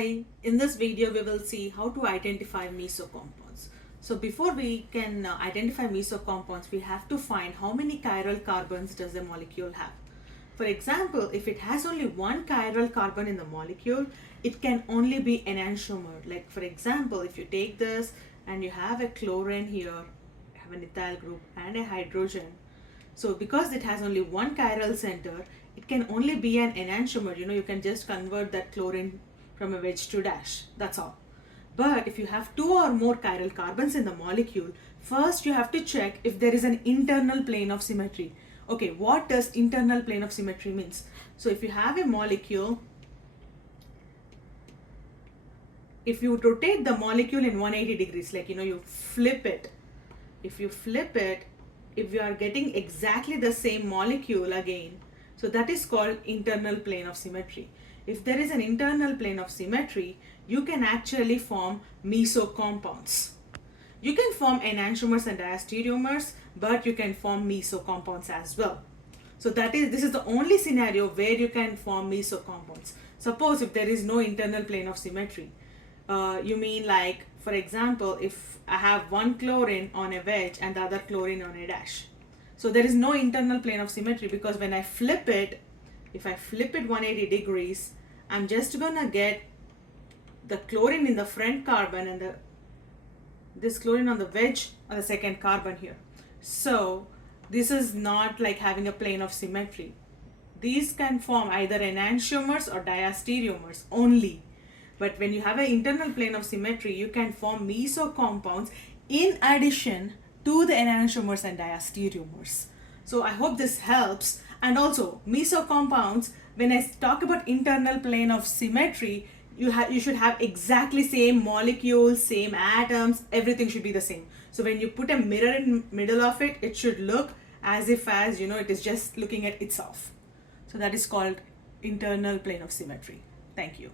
Hi, in this video we will see how to identify meso compounds. So before we can identify meso compounds, we have to find how many chiral carbons does a molecule have. For example, if it has only one chiral carbon in the molecule, it can only be enantiomer. Like for example, if you take this and you have a chlorine here, have an ethyl group and a hydrogen. So because it has only one chiral center, it can only be an enantiomer. You can just convert that chlorine from a wedge to dash. That's all. But if you have two or more chiral carbons in the molecule, first you have to check if there is an internal plane of symmetry. Okay, what does internal plane of symmetry means? So if you have a molecule, if you rotate the molecule in 180 degrees, like you flip it. If you flip it, if you are getting exactly the same molecule again, so that is called internal plane of symmetry. If there is an internal plane of symmetry, you can actually form meso compounds. You can form enantiomers and diastereomers, but you can form meso compounds as well. So this is the only scenario where you can form meso compounds. Suppose if there is no internal plane of symmetry, you mean like, for example, if I have one chlorine on a wedge and the other chlorine on a dash. So there is no internal plane of symmetry because when I flip it, if I flip it 180 degrees, I'm just gonna get the chlorine in the front carbon and this chlorine on the wedge on the second carbon here. So this is not like having a plane of symmetry. These can form either enantiomers or diastereomers only. But when you have an internal plane of symmetry, you can form meso compounds in addition to the enantiomers and diastereomers. So I hope this helps. And also, meso compounds, when I talk about internal plane of symmetry, you should have exactly same molecules, same atoms, everything should be the same. So when you put a mirror in middle of it, it should look as if it is just looking at itself. So that is called internal plane of symmetry. Thank you.